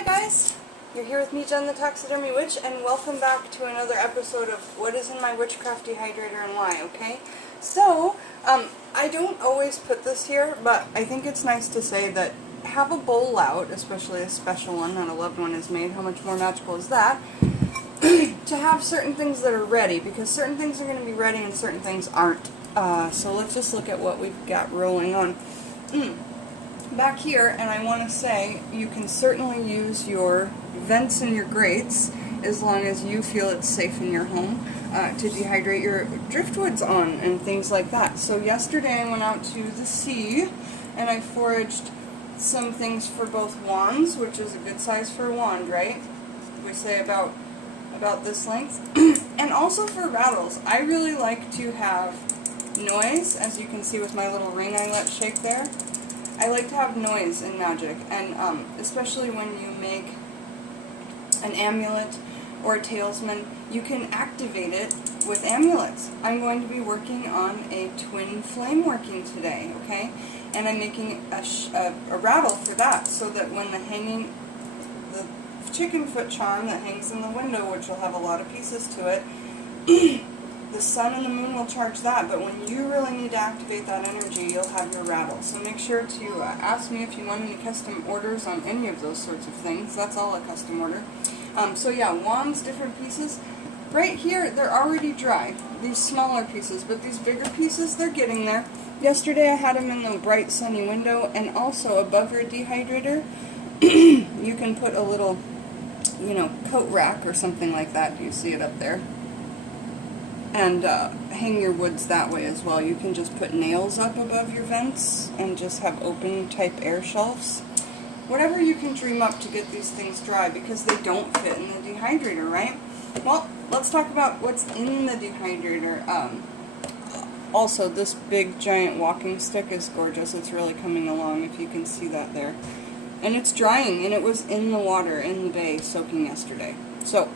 Hi guys, you're here with me, Jen the Taxidermy Witch, and welcome back to another episode of what is in my witchcraft dehydrator and why, okay? So, I don't always put this here, but I think it's nice to say that have a bowl out, especially a special one that a loved one has made. How much more magical is that? To have certain things that are ready, because certain things are going to be ready and certain things aren't. So let's just look at what we've got rolling on. Back here, and I want to say, you can certainly use your vents and your grates, as long as you feel it's safe in your home, to dehydrate your driftwoods on and things like that. So yesterday I went out to the sea, and I foraged some things for both wands, which is a good size for a wand, right? We say about this length. And also for rattles. I really like to have noise, as you can see with my little ring I let shake there. I like to have noise in magic, and especially when you make an amulet or a talisman, you can activate it with amulets. I'm going to be working on a twin flame working today, okay? And I'm making a rattle for that, so that when the chicken foot charm that hangs in the window, which will have a lot of pieces to it, the sun and the moon will charge that, but when you really need to activate that energy, you'll have your rattle. So make sure to ask me if you want any custom orders on any of those sorts of things. That's all a custom order. So yeah, wands, different pieces. Right here, they're already dry, these smaller pieces, but these bigger pieces, they're getting there. Yesterday I had them in the bright sunny window, and also above your dehydrator, you can put a little, coat rack or something like that. Do you see it up there? And hang your woods that way as well. You can just put nails up above your vents and just have open type air shelves. Whatever you can dream up to get these things dry, because they don't fit in the dehydrator, right? Well, let's talk about what's in the dehydrator. Also, this big giant walking stick is gorgeous. It's really coming along, if you can see that there. And it's drying, and it was in the water in the bay soaking yesterday. So,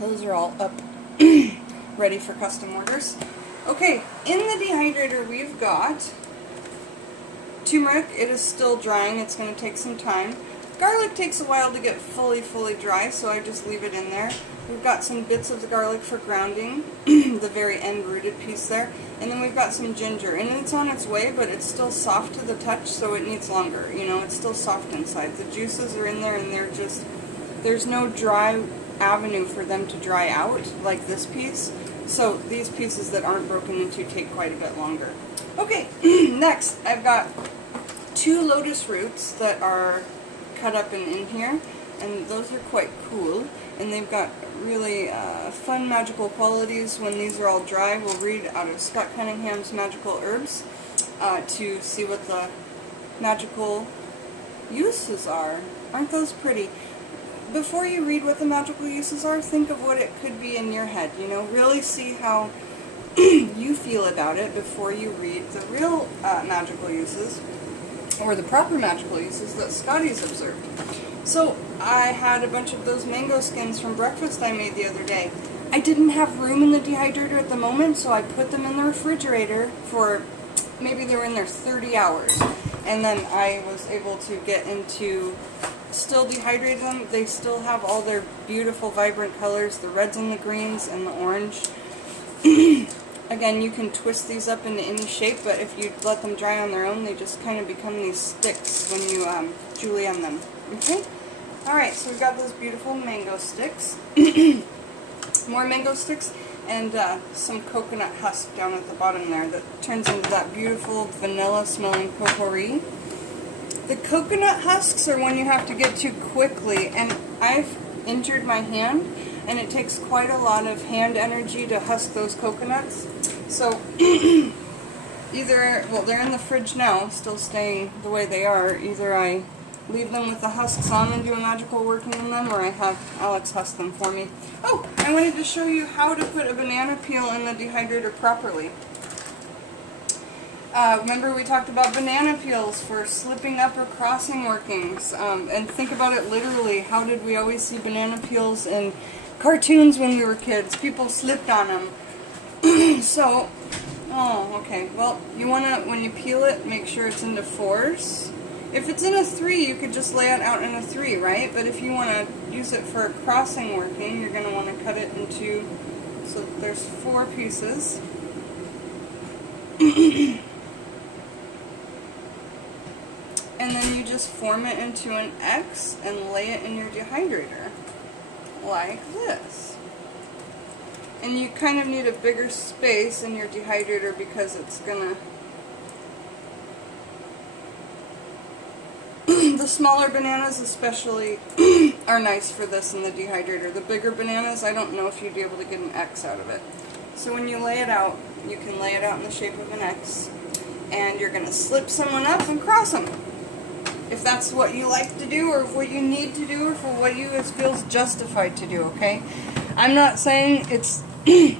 those are all up. Ready for custom orders. Okay, in the dehydrator we've got turmeric. It is still drying. It's going to take some time. Garlic takes a while to get fully dry, so I just leave it in there. We've got some bits of the garlic for grounding, the very end rooted piece there. And then we've got some ginger, and it's on its way, but it's still soft to the touch, so it needs longer. It's still soft inside. The juices are in there, and there's no dry avenue for them to dry out like this piece. So these pieces that aren't broken into take quite a bit longer. Okay, next I've got 2 lotus roots that are cut up in here, and those are quite cool, and they've got really fun magical qualities. When these are all dry, we'll read out of Scott Cunningham's Magical Herbs to see what the magical uses are. Aren't those pretty? Before you read what the magical uses are, think of what it could be in your head. Really see how you feel about it before you read the real magical uses, or the proper magical uses that Scotty's observed. So, I had a bunch of those mango skins from breakfast I made the other day. I didn't have room in the dehydrator at the moment, so I put them in the refrigerator for, maybe they were in there 30 hours. And then I was able to get into, still dehydrate them. They still have all their beautiful vibrant colors, the reds and the greens and the orange. Again, you can twist these up into any shape, but if you let them dry on their own, they just kind of become these sticks when you julienne them. Okay? Alright, so we've got those beautiful mango sticks. More mango sticks, and some coconut husk down at the bottom there that turns into that beautiful vanilla smelling potpourri. The coconut husks are one you have to get to quickly, and I've injured my hand, and it takes quite a lot of hand energy to husk those coconuts. So either, well, they're in the fridge now, still staying the way they are. Either I leave them with the husks on and do a magical working in them, or I have Alex husk them for me. Oh, I wanted to show you how to put a banana peel in the dehydrator properly. Remember we talked about banana peels for slipping up or crossing workings, and think about it literally. How did we always see banana peels in cartoons when we were kids? People slipped on them. So, oh, okay, well, you want to, when you peel it, make sure it's into 4s. If it's in a 3, you could just lay it out in a 3, right? But if you want to use it for crossing working, you're going to want to cut it into, so there's 4 pieces. And then you just form it into an X and lay it in your dehydrator, like this. And you kind of need a bigger space in your dehydrator because it's gonna... The smaller bananas especially are nice for this in the dehydrator. The bigger bananas, I don't know if you'd be able to get an X out of it. So when you lay it out, you can lay it out in the shape of an X, and you're gonna slip someone up and cross them. If that's what you like to do, or what you need to do, or for what you feels justified to do, okay? I'm not saying it's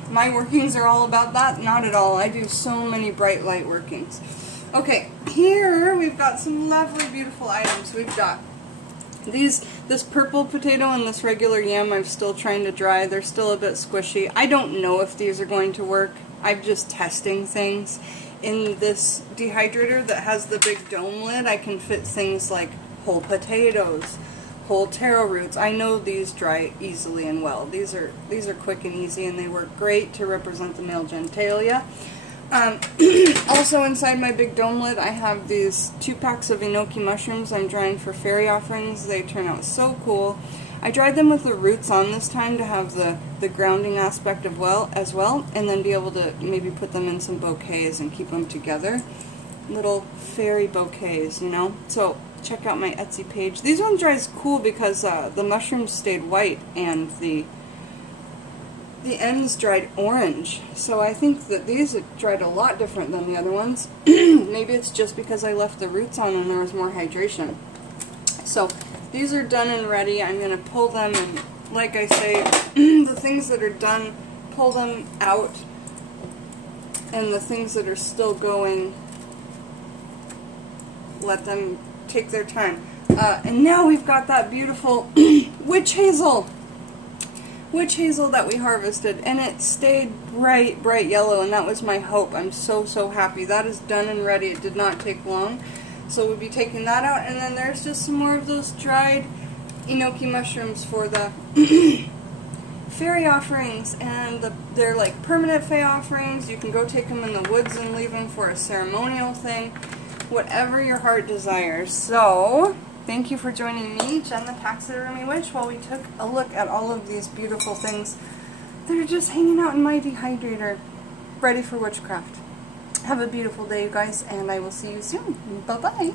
my workings are all about that, not at all. I do so many bright light workings. Okay, here we've got some lovely, beautiful items. We've got this purple potato and this regular yam I'm still trying to dry. They're still a bit squishy. I don't know if these are going to work. I'm just testing things. In this dehydrator that has the big dome lid, I can fit things like whole potatoes, whole taro roots. I know these dry easily and well. These are quick and easy, and they work great to represent the male genitalia. Also inside my big dome lid, I have these 2 packs of enoki mushrooms I'm drying for fairy offerings. They turn out so cool. I dried them with the roots on this time to have the grounding aspect as well, and then be able to maybe put them in some bouquets and keep them together. Little fairy bouquets, you know? So check out my Etsy page. These ones dries cool because the mushrooms stayed white and the ends dried orange. So I think that these dried a lot different than the other ones. Maybe it's just because I left the roots on and there was more hydration. So these are done and ready. I'm going to pull them, and like I say, the things that are done, pull them out, and the things that are still going, let them take their time. And now we've got that beautiful witch hazel that we harvested, and it stayed bright yellow, and that was my hope. I'm so happy. That is done and ready. It did not take long. So we'll be taking that out, and then there's just some more of those dried enoki mushrooms for the fairy offerings, and they're like permanent fae offerings. You can go take them in the woods and leave them for a ceremonial thing, whatever your heart desires. So thank you for joining me, Jen the Taxidermy Witch, while we took a look at all of these beautiful things that are just hanging out in my dehydrator, ready for witchcraft. Have a beautiful day, you guys, and I will see you soon. Bye-bye.